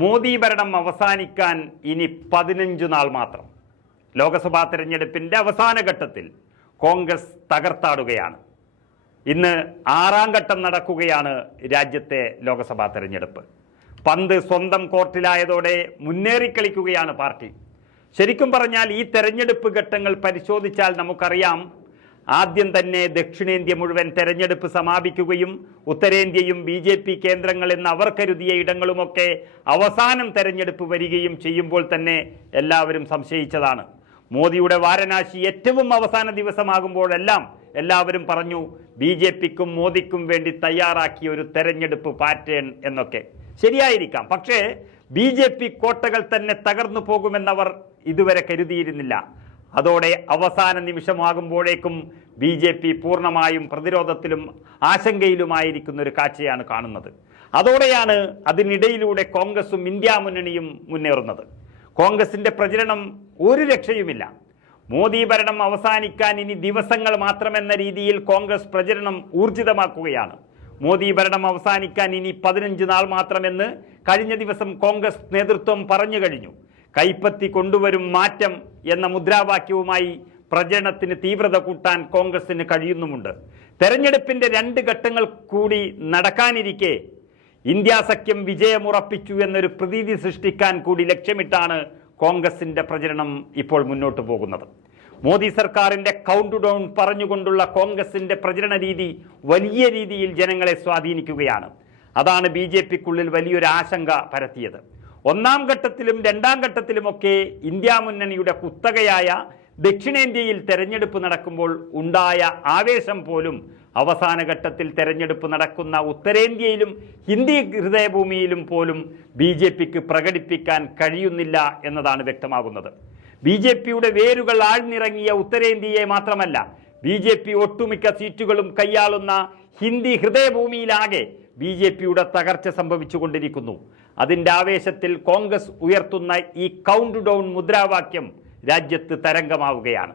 മോദി ഭരണം അവസാനിക്കാൻ ഇനി 15 നാൾ മാത്രം. ലോക്സഭാ തെരഞ്ഞെടുപ്പിന്റെ അവസാന ഘട്ടത്തിൽ കോൺഗ്രസ് തകർത്താടുകയാണ്. ഇന്ന് 6ാം ഘട്ടം നടക്കുകയാണ് രാജ്യത്തെ ലോക്സഭാ തെരഞ്ഞെടുപ്പ്. പന്ത് സ്വന്തം കോർട്ടിലായതോടെ മുന്നേറിക്കളിക്കുകയാണ് പാർട്ടി. ശരിക്കും പറഞ്ഞാൽ ഈ തെരഞ്ഞെടുപ്പ് ഘട്ടങ്ങൾ പരിശോധിച്ചാൽ നമുക്കറിയാം, ആദ്യം തന്നെ ദക്ഷിണേന്ത്യ മുഴുവൻ തെരഞ്ഞെടുപ്പ് സമാപിക്കുകയും ഉത്തരേന്ത്യയും BJP കേന്ദ്രങ്ങൾ എന്ന് അവർ കരുതിയ ഇടങ്ങളുമൊക്കെ അവസാനം തെരഞ്ഞെടുപ്പ് വരികയും ചെയ്യുമ്പോൾ തന്നെ എല്ലാവരും സംശയിച്ചതാണ്. മോദിയുടെ വാരണാസി ഏറ്റവും അവസാന ദിവസമാകുമ്പോഴെല്ലാം എല്ലാവരും പറഞ്ഞു BJPക്കും മോദിക്കും വേണ്ടി തയ്യാറാക്കിയ ഒരു തെരഞ്ഞെടുപ്പ് പാറ്റേൺ എന്നൊക്കെ. ശരിയായിരിക്കാം, പക്ഷേ BJP കോട്ടകൾ തന്നെ തകർന്നു പോകുമെന്നവർ ഇതുവരെ കരുതിയിരുന്നില്ല. അതോടെ അവസാന നിമിഷമാകുമ്പോഴേക്കും BJP പൂർണ്ണമായും പ്രതിരോധത്തിലും ആശങ്കയിലുമായിരിക്കുന്ന ഒരു കാഴ്ചയാണ് കാണുന്നത്. അതോടെയാണ് അതിനിടയിലൂടെ കോൺഗ്രസും ഇന്ത്യ മുന്നണിയും മുന്നേറുന്നത്. കോൺഗ്രസിന്റെ പ്രചരണം ഒരു രക്ഷയുമില്ല. മോദി ഭരണം അവസാനിക്കാൻ ഇനി ദിവസങ്ങൾ മാത്രമെന്ന രീതിയിൽ കോൺഗ്രസ് പ്രചരണം ഊർജിതമാക്കുകയാണ്. മോദി ഭരണം അവസാനിക്കാൻ ഇനി 15 നാൾ മാത്രമെന്ന് കഴിഞ്ഞ ദിവസം കോൺഗ്രസ് നേതൃത്വം പറഞ്ഞു കഴിഞ്ഞു. കൈപ്പത്തി കൊണ്ടുവരും മാറ്റം എന്ന മുദ്രാവാക്യവുമായി പ്രചരണത്തിന് തീവ്രത കൂട്ടാൻ കോൺഗ്രസിന് കഴിയുന്നുമുണ്ട്. തെരഞ്ഞെടുപ്പിന്റെ 2 ഘട്ടങ്ങൾ കൂടി നടക്കാനിരിക്കെ ഇന്ത്യ സഖ്യം വിജയമുറപ്പിച്ചു എന്നൊരു പ്രതീതി സൃഷ്ടിക്കാൻ കൂടി ലക്ഷ്യമിട്ടാണ് കോൺഗ്രസിന്റെ പ്രചരണം ഇപ്പോൾ മുന്നോട്ട് പോകുന്നത്. മോദി സർക്കാരിന്റെ കൗണ്ട് ഡൗൺ പറഞ്ഞുകൊണ്ടുള്ള കോൺഗ്രസിന്റെ പ്രചരണ രീതി വലിയ രീതിയിൽ ജനങ്ങളെ സ്വാധീനിക്കുകയാണ്. അതാണ് BJPക്കുള്ളിൽ വലിയൊരു ആശങ്ക പരത്തിയത്. 1ാം ഘട്ടത്തിലും 2ാം ഘട്ടത്തിലുമൊക്കെ ഇന്ത്യ മുന്നണിയുടെ കുത്തകയായ ദക്ഷിണേന്ത്യയിൽ തെരഞ്ഞെടുപ്പ് നടക്കുമ്പോൾ ഉണ്ടായ ആവേശം പോലും അവസാന ഘട്ടത്തിൽ തെരഞ്ഞെടുപ്പ് നടക്കുന്ന ഉത്തരേന്ത്യയിലും ഹിന്ദി ഹൃദയഭൂമിയിലും പോലും BJPക്ക് പ്രകടിപ്പിക്കാൻ കഴിയുന്നില്ല എന്നതാണ് വ്യക്തമാകുന്നത്. BJPയുടെ വേരുകൾ ആഴ്ന്നിറങ്ങിയ ഉത്തരേന്ത്യയെ മാത്രമല്ല, BJP ഒട്ടുമിക്ക സീറ്റുകളും കൈയാളുന്ന ഹിന്ദി ഹൃദയഭൂമിയിലാകെ BJPയുടെ തകർച്ച സംഭവിച്ചുകൊണ്ടിരിക്കുന്നു. അതിൻ്റെ ആവേശത്തിൽ കോൺഗ്രസ് ഉയർത്തുന്ന ഈ കൗണ്ട് ഡൗൺ മുദ്രാവാക്യം രാജ്യത്ത് തരംഗമാവുകയാണ്.